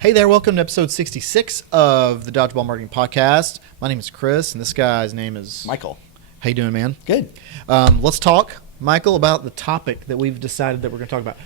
Hey there, welcome to episode 66 of the Dodgeball Marketing Podcast. My name is Chris, and this guy's name is Michael. How you doing, man? Good. Let's talk, Michael, about the topic that we've decided that we're going to talk about,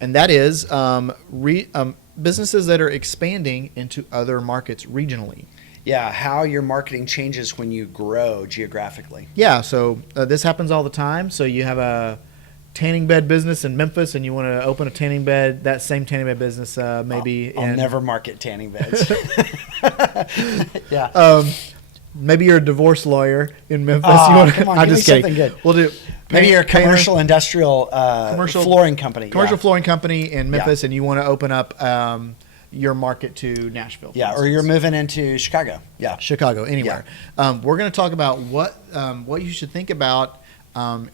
and that is businesses that are expanding into other markets regionally. Yeah, how your marketing changes when you grow geographically. Yeah, so this happens all the time. So you have a tanning bed business in Memphis, and you want to open a tanning bed, that same tanning bed business maybe I'll in... never market tanning beds. Yeah. Maybe you're a divorce lawyer in Memphis. Come on, I'm give just me kidding. something good. We'll do Maybe you're a commercial industrial flooring company. Commercial flooring company in Memphis, and you want to open up your market to Nashville. Yeah, or you're moving into Chicago. Yeah, Chicago, anywhere. Yeah. We're going to talk about what you should think about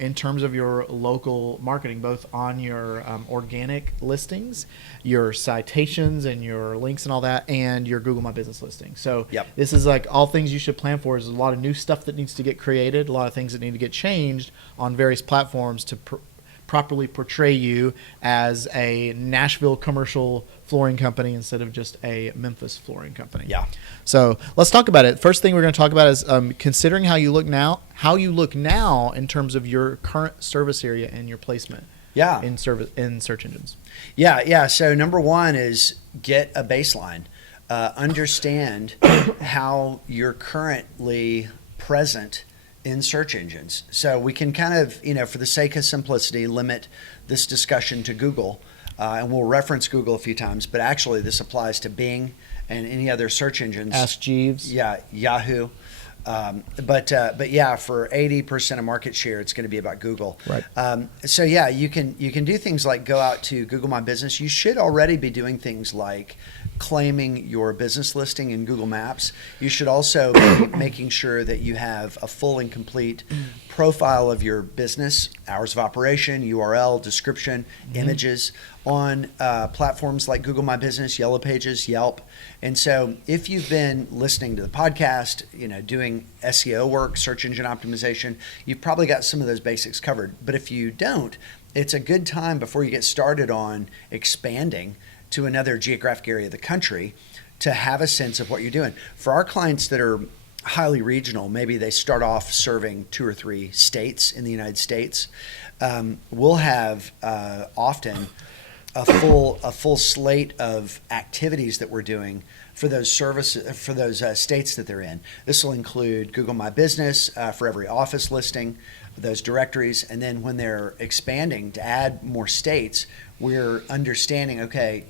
in terms of your local marketing, both on your organic listings, your citations and your links and all that, and your Google My Business listing. So This is like all things you should plan for. There's a lot of new stuff that needs to get created, a lot of things that need to get changed on various platforms to properly portray you as a Nashville commercial flooring company instead of just a Memphis flooring company. Yeah. So let's talk about it. First thing we're going to talk about is considering how you look now. How you look now in terms of your current service area and your placement. Yeah. In search engines. Yeah. So number one is get a baseline. Understand how you're currently present in search engines. So we can kind of, for the sake of simplicity, limit this discussion to Google. And we'll reference Google a few times, but actually this applies to Bing and any other search engines. Ask Jeeves. Yeah, Yahoo. But yeah, for 80% of market share, it's going to be about Google. Right. So yeah, you can do things like go out to Google My Business. You should already be doing things like claiming your business listing in Google Maps. You should also be making sure that you have a full and complete profile of your business, hours of operation, URL, description, images on platforms like Google My Business, Yellow Pages, Yelp. And so if you've been listening to the podcast, doing SEO work, search engine optimization, you've probably got some of those basics covered. But if you don't, it's a good time before you get started on expanding to another geographic area of the country to have a sense of what you're doing. For our clients that are highly regional, maybe they start off serving 2 or 3 states in the United States, we'll have often a full slate of activities that we're doing for those services, for those states that they're in. This will include Google My Business for every office listing, those directories, and then when they're expanding to add more states, we're understanding, okay,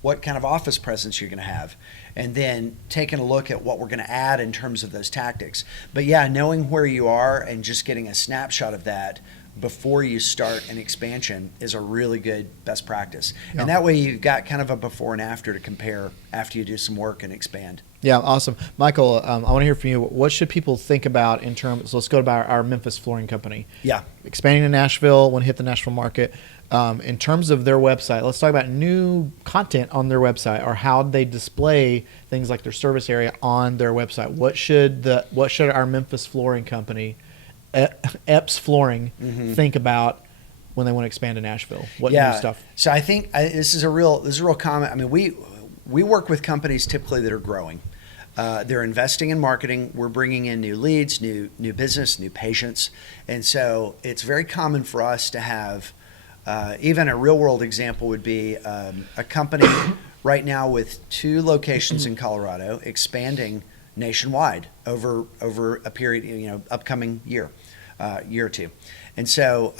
what kind of office presence you're going to have, and then taking a look at what we're going to add in terms of those tactics. But yeah, knowing where you are and just getting a snapshot of that before you start an expansion is a really good best practice. Yeah. And that way you've got kind of a before and after to compare after you do some work and expand. Yeah, awesome. Michael, I want to hear from you. What should people think about in terms, so let's go to our Memphis flooring company. Yeah. Expanding to Nashville, want to hit the Nashville market. In terms of their website, let's talk about new content on their website, or how they display things like their service area on their website. What should our Memphis flooring company, Epps Flooring, think about when they want to expand to Nashville? What new stuff? So I think this is a real comment. I mean, we work with companies typically that are growing. They're investing in marketing. We're bringing in new leads, new business, new patients, and so it's very common for us to have. Even a real world example would be a company right now with 2 locations in Colorado expanding nationwide over a period, upcoming year or two. And so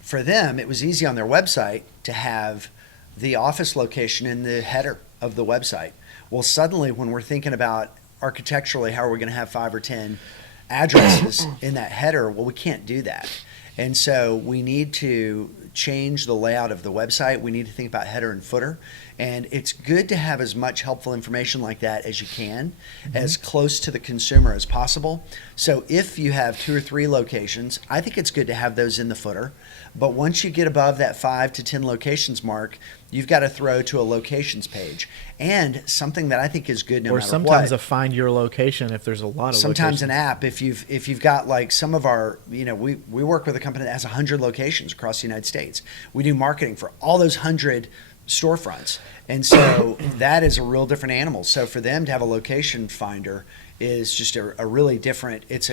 for them, it was easy on their website to have the office location in the header of the website. Well, suddenly when we're thinking about architecturally, how are we going to have 5 or 10 addresses in that header? Well, we can't do that. And so we need to change the layout of the website. We need to think about header and footer. And it's good to have as much helpful information like that as you can, as close to the consumer as possible. So if you have 2 or 3 locations, I think it's good to have those in the footer. But once you get above that 5 to 10 locations mark, you've got to throw to a locations page. And something that I think is good no matter what. Or sometimes a find your location if there's a lot of sometimes locations. An app, if you've got like some of our, we work with a company that has 100 locations across the United States. We do marketing for all those 100 storefronts. And so that is a real different animal. So for them to have a location finder is just a really different, it's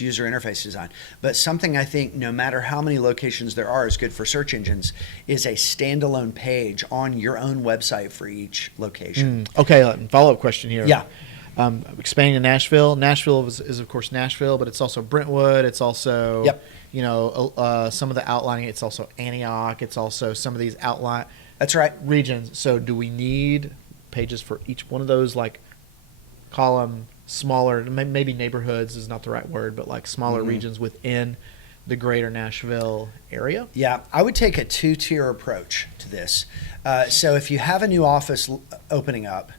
user interface design. But something I think no matter how many locations there are is good for search engines is a standalone page on your own website for each location. Okay, follow-up question here. Yeah. Expanding to Nashville. Nashville is of course Nashville, but it's also Brentwood. It's also, some of the outlining. It's also Antioch. It's also some of these outline. That's right. Regions. So do we need pages for each one of those, like column smaller, maybe neighborhoods is not the right word, but like smaller regions within the greater Nashville area? Yeah, I would take a two-tier approach to this. So if you have a new office opening up,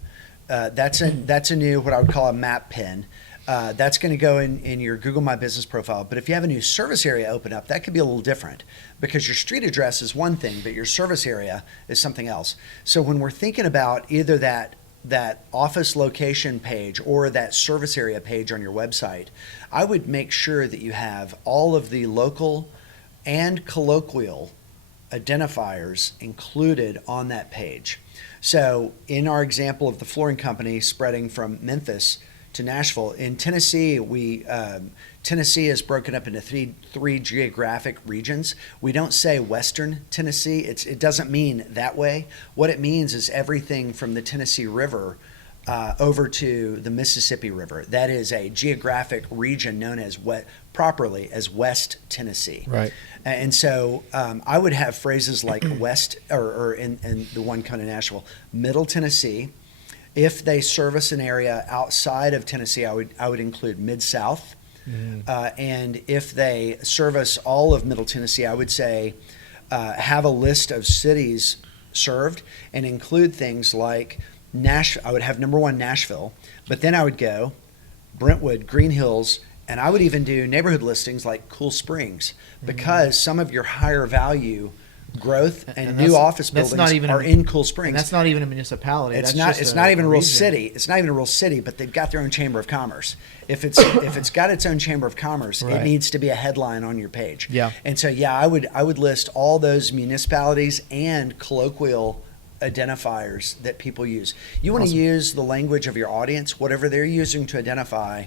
that's a new, what I would call a map pin. That's going to go in your Google My Business profile. But if you have a new service area open up, that could be a little different because your street address is one thing, but your service area is something else. So when we're thinking about either that office location page or that service area page on your website, I would make sure that you have all of the local and colloquial identifiers included on that page. So in our example of the flooring company spreading from Memphis to Nashville, in Tennessee, Tennessee is broken up into three geographic regions. We don't say Western Tennessee. It doesn't mean that way. What it means is everything from the Tennessee River over to the Mississippi River. That is a geographic region known as properly as West Tennessee. Right. And so I would have phrases like West, or in the one coming to Nashville, Middle Tennessee. If they service an area outside of Tennessee, I would include Mid-South. And if they service all of Middle Tennessee, I would say have a list of cities served and include things like I would have number one Nashville, but then I would go Brentwood, Green Hills, and I would even do neighborhood listings like Cool Springs, because some of your higher value growth and new office buildings are in Cool Springs. And that's not even a municipality. It's not even a real city. It's not even a real city, but they've got their own chamber of commerce. If it's got its own chamber of commerce, Right. It needs to be a headline on your page. Yeah. And so I would list all those municipalities and colloquial identifiers that people use. You want to use the language of your audience, whatever they're using to identify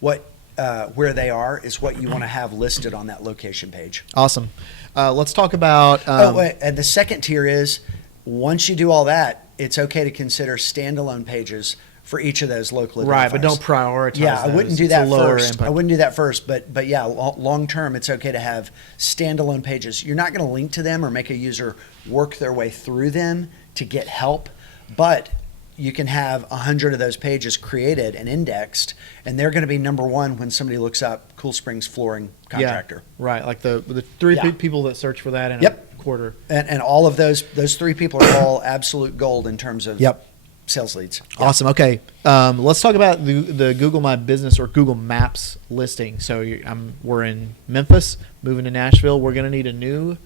where they are is what you want to have listed on that location page. Awesome. Let's talk about. And the second tier is once you do all that, it's okay to consider standalone pages for each of those local identifiers. Right, but don't prioritize. Yeah, I wouldn't those. do It's a that lower first. input. I wouldn't do that first, but yeah, long term, it's okay to have standalone pages. You're not going to link to them or make a user work their way through them to get help, but you can have 100 of those pages created and indexed, and they're going to be number one when somebody looks up Cool Springs Flooring Contractor. Yeah, right, like the three Yeah. people that search for that in Yep. a quarter. And all of those three people are all absolute gold in terms of sales leads. Yeah. Awesome. Okay, let's talk about the Google My Business or Google Maps listing. So we're in Memphis, moving to Nashville. We're going to need a new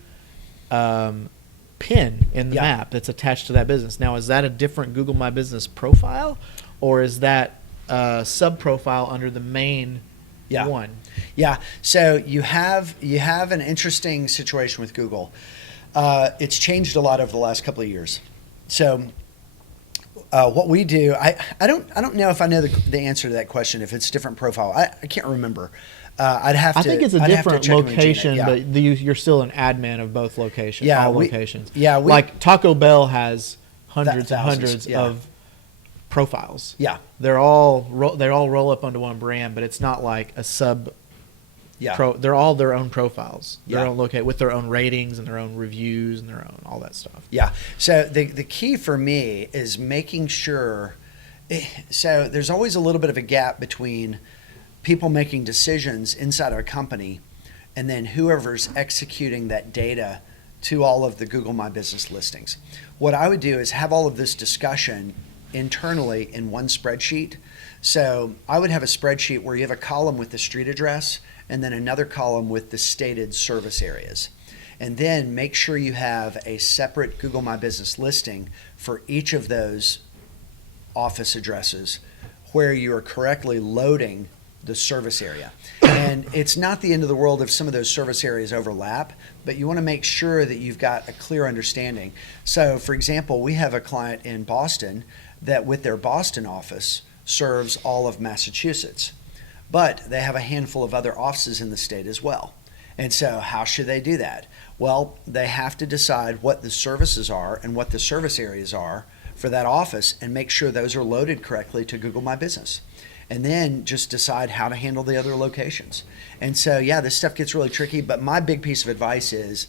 pin in the map that's attached to that business. Now, is that a different Google My Business profile, or is that a sub-profile under the main one? Yeah. So you have an interesting situation with Google. It's changed a lot over the last couple of years. So what we do, I don't know if I know the answer to that question. If it's a different profile, I can't remember. I think it's a different location, but you're still an admin of both locations. Yeah, all locations. Yeah, like Taco Bell has hundreds and thousands, hundreds of profiles. Yeah, they all roll up onto one brand, but it's not like a sub. Yeah, they're all their own profiles. Their Yeah. own with their own ratings and their own reviews and their own all that stuff. Yeah. So the key for me is making sure. So there's always a little bit of a gap between people making decisions inside of a company and then whoever's executing that data to all of the Google My Business listings. What I would do is have all of this discussion internally in one spreadsheet. So I would have a spreadsheet where you have a column with the street address and then another column with the stated service areas. And then make sure you have a separate Google My Business listing for each of those office addresses where you are correctly loading the service area. And it's not the end of the world if some of those service areas overlap, but you want to make sure that you've got a clear understanding. So, for example, we have a client in Boston that with their Boston office serves all of Massachusetts, but they have a handful of other offices in the state as well. And so how should they do that? Well, they have to decide what the services are and what the service areas are for that office and make sure those are loaded correctly to Google My Business. And then just decide how to handle the other locations. And so, yeah, this stuff gets really tricky, but my big piece of advice is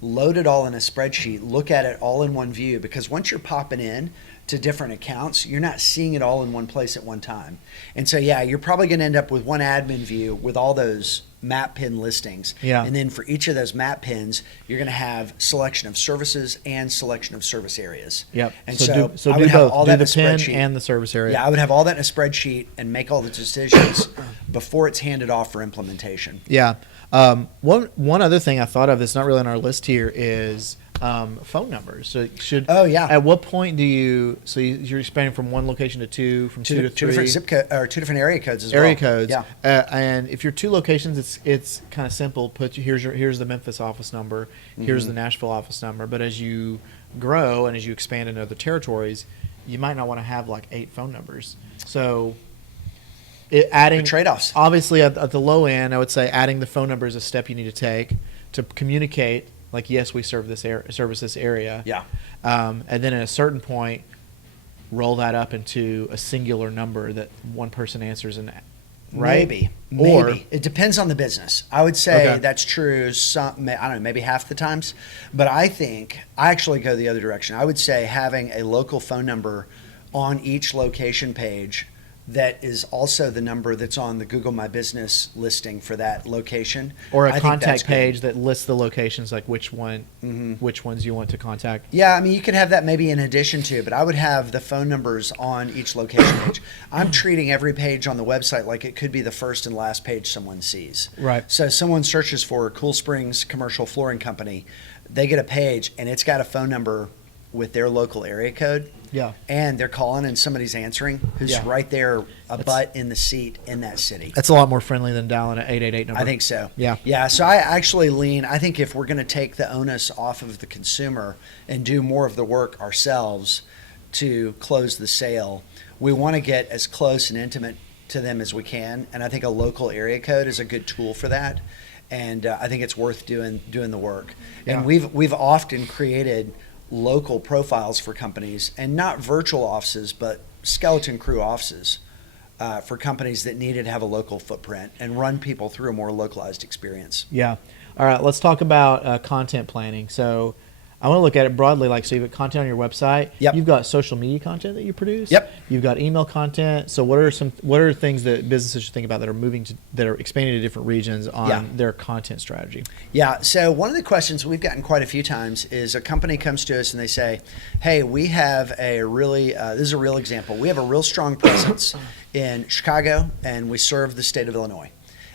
load it all in a spreadsheet, look at it all in one view, because once you're popping in to different accounts, you're not seeing it all in one place at one time. And so, yeah, you're probably going to end up with one admin view with all those map pin listings. Yeah. And then for each of those map pins, you're going to have selection of services and selection of service areas. Yep. And so so, do I would both. have all Do that the in a pin spreadsheet. and the service area. Yeah, I would have all that in a spreadsheet and make all the decisions before it's handed off for implementation. Yeah. One other thing I thought of that's not really on our list here is phone numbers. So should. Oh, yeah. At what point do you? So you're expanding from one location to two, from two to Two three. different zip code or two different area codes as well. Area codes. Yeah. And if you're two locations, it's kind of simple. Here's the Memphis office number. Here's the Nashville office number. But as you grow and as you expand into other territories, you might not want to have like 8 phone numbers. So adding The trade-offs. Obviously, at the low end, I would say adding the phone number is a step you need to take to communicate. Like, yes, we service this area. Yeah. And then at a certain point, roll that up into a singular number that one person answers, and right? Maybe. Or It depends on the business. I would say Okay. that's true some, I don't know, maybe half the times. But I think I actually go the other direction. I would say having a local phone number on each location page that is also the number that's on the Google My Business listing for that location. or I a think that's contact good. page that lists the locations, like which ones you want to contact. Yeah, I mean, you could have that maybe in addition to, but I would have the phone numbers on each location page. I'm treating every page on the website like it could be the first and last page someone sees. Right. So someone searches for Cool Springs Commercial Flooring Company, they get a page and it's got a phone number with their local area code. Yeah. And they're calling and somebody's answering who's Yeah. right there, a butt in the seat in that city. That's a lot more friendly than dialing an 888 number. I think so. Yeah. Yeah. So I actually I think if we're going to take the onus off of the consumer and do more of the work ourselves to close the sale, we want to get as close and intimate to them as we can. And I think a local area code is a good tool for that. And I think it's worth doing the work. Yeah. And we've often created local profiles for companies, and not virtual offices, but skeleton crew offices for companies that needed to have a local footprint and run people through a more localized experience. Yeah. All right. Let's talk about content planning. So I want to look at it broadly. Like, so you've got content on your website. Yep. You've got social media content that you produce. Yep. You've got email content. So what are things that businesses should think about that are expanding to different regions on their content strategy? Yeah. So one of the questions we've gotten quite a few times is a company comes to us and they say, "Hey, we have a really this is a real example. We have a real strong presence in Chicago, and we serve the state of Illinois,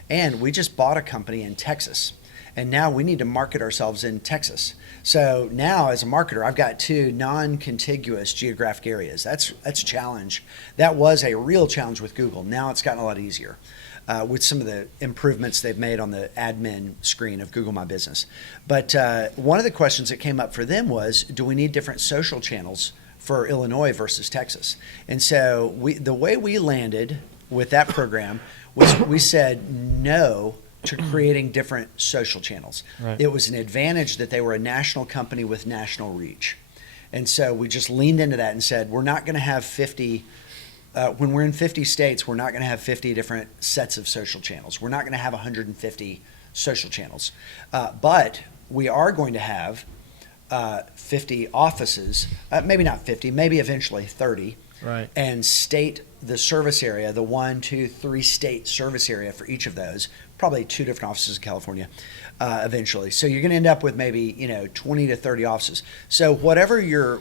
and we just bought a company in Texas, and now we need to market ourselves in Texas." So now, as a marketer, I've got 2 non-contiguous geographic areas. That's a challenge. That was a real challenge with Google. Now it's gotten a lot easier with some of the improvements they've made on the admin screen of Google My Business. But one of the questions that came up for them was, do we need different social channels for Illinois versus Texas? And so the way we landed with that program was we said no to creating different social channels. Right. It was an advantage that they were a national company with national reach. And so we just leaned into that and said, we're not going to have 50, when we're in 50 states, we're not going to have 50 different sets of social channels. We're not going to have 150 social channels. But we are going to have 50 offices, maybe not 50, maybe eventually 30. Right. And state the service area, the 1, 2, 3 state service area for each of those, probably 2 different offices in California eventually. So you're going to end up with maybe 20 to 30 offices. So whatever your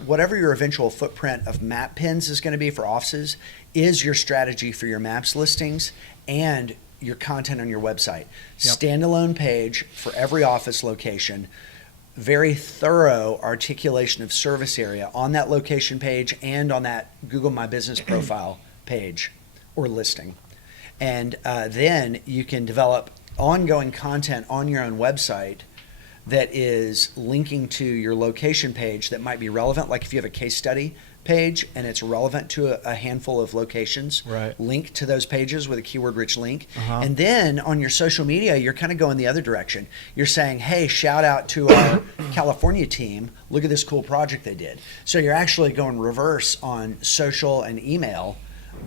eventual footprint of map pins is going to be for offices is your strategy for your maps listings and your content on your website. Yep. Standalone page for every office location. Very thorough articulation of service area on that location page and on that Google My Business profile page or listing. And then you can develop ongoing content on your own website that is linking to your location page that might be relevant. Like if you have a case study page and it's relevant to a handful of locations, Right. link to those pages with a keyword-rich link. Uh-huh. And then on your social media, you're kind of going the other direction. You're saying, hey, shout out to our California team. Look at this cool project they did. So you're actually going reverse on social and email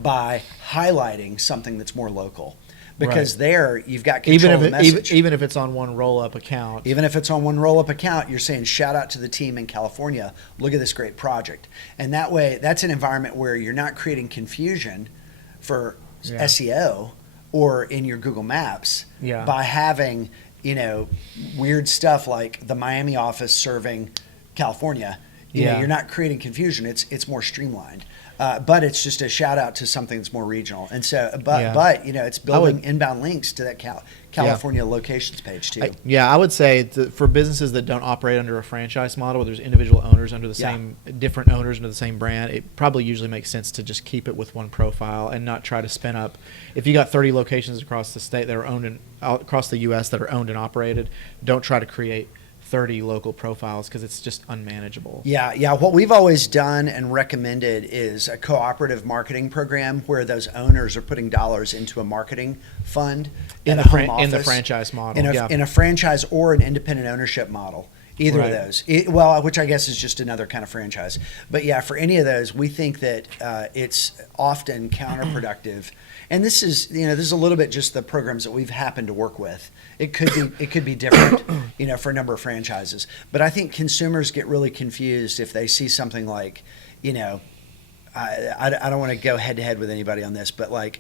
by highlighting something that's more local. Because Right. there you've got control of the message. Even if it's on one roll-up account. Even if it's on one roll-up account, you're saying shout out to the team in California. Look at this great project. And that way, that's an environment where you're not creating confusion for Yeah. SEO or in your Google Maps Yeah. by having, weird stuff like the Miami office serving California. Yeah. You're not creating confusion. It's more streamlined. But it's just a shout out to something that's more regional. And so, but it's building inbound links to that California locations page too. I would say for businesses that don't operate under a franchise model, where there's individual owners under the same, different owners under the same brand, it probably usually makes sense to just keep it with one profile and not try to spin up. If you got 30 locations across the state that are owned across the U.S. that are owned and operated, don't try to create 30 local profiles because it's just unmanageable. Yeah. What we've always done and recommended is a cooperative marketing program where those owners are putting dollars into a marketing fund In at the a home office, in the franchise model. in a franchise or an independent ownership model. Either Right. of those. Which I guess is just another kind of franchise. But yeah, for any of those, we think that it's often counterproductive. And this is a little bit just the programs that we've happened to work with. It could be different, for a number of franchises. But I think consumers get really confused if they see something like, I don't want to go head to head with anybody on this, but like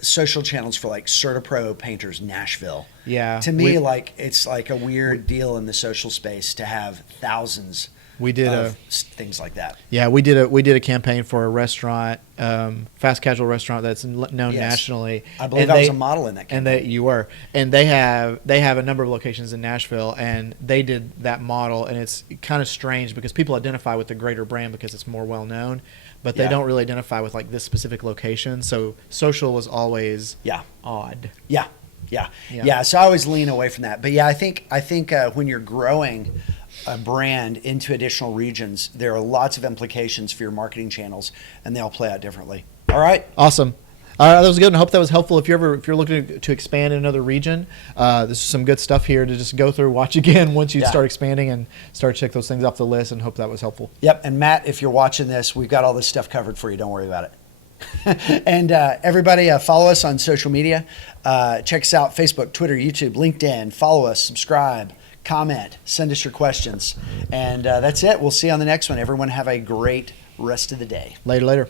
social channels for like CertaPro Painters Nashville. Yeah. To me, it's like a weird deal in the social space to have thousands We did of things like that. Yeah, we did a campaign for a restaurant, fast casual restaurant that's known Yes. nationally. I believe And I was a model in that campaign. And they have a number of locations in Nashville, and they did that model, and it's kind of strange because people identify with the greater brand because it's more well known, but they Yeah. don't really identify with like this specific location. So social was always odd. Yeah. So I always lean away from that. But yeah, I think when you're growing a brand into additional regions, there are lots of implications for your marketing channels, and they all play out differently. All right. Awesome. That was good, and I hope that was helpful. If you're looking to expand in another region, this is some good stuff here to just go through, watch again once you start expanding, and start to check those things off the list. And hope that was helpful. Yep. And Matt, if you're watching this, we've got all this stuff covered for you. Don't worry about it. And everybody, follow us on social media. Check us out: Facebook, Twitter, YouTube, LinkedIn. Follow us, subscribe, comment, send us your questions, and that's it. We'll see you on the next one. Everyone, have a great rest of the day. Later.